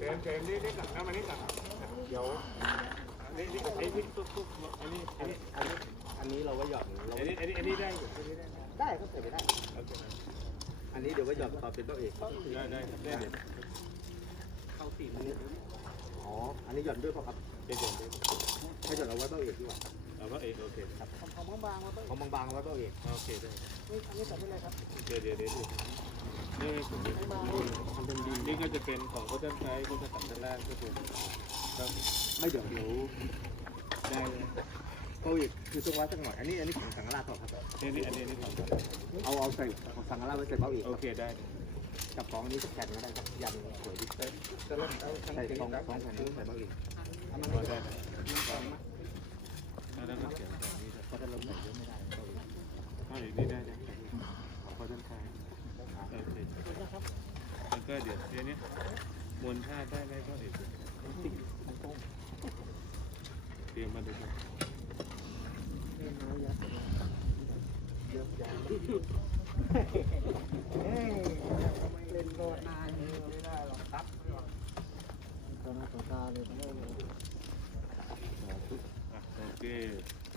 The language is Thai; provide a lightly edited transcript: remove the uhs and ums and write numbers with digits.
มนี่ก่อนนะมานี่ก่อนเดี๋ยวนี่ไอ้ที่ตุ๊กอันนี้เราไว้หยอดอันนี้ได้ได้ก็ใส่ไปได้อันนี้เดี๋ยวไว้หยอดต่อเป็นเบ้าเอกได้เดี๋ยวเข้าสีมันนี่อ๋ออันนี้หยอดด้วยป่ะครับจะหยอดด้วยให้หยอดเอาไว้เบ้าเอกดีกว่าเอาเบ้าเอกโอเคครับของบางๆไว้ของบางๆไว้เบ้าเอกโอเคได้อันนี้ใส่ไปเลยครับเดี๋ยวนี่ก็จะเป็นของเขาจะใช้เขาจะตัดด้านล่างก็คือไม่เดี๋ยวได้เบ้าเอกคือต้องวัดสักหน่อยอันนี้ของสังฆราชครับอันนี้ของเอาใส่ของสังฆราชไว้ใส่เบ้าเอกโอเคได้กับของอันนี้แผ่นก็ได้ครับยันสวยดิจะเริ่มเอาใส่ของแผ่นนี้ใส่เบ้าเอกได้แล้วก็เขียนแบบนี้ก็จะลงใส่เยอะไม่ได้เบ้าเอกนี่ได้ของเขาจะใช้โอเคแล้วก็เดี๋ยวนี้มวลธาตุได้ไหมก็เอกเตรียมมาดูครับเล่นโดดนานไม่ได้หรอกครับตอนนั้นตาเลยโอเค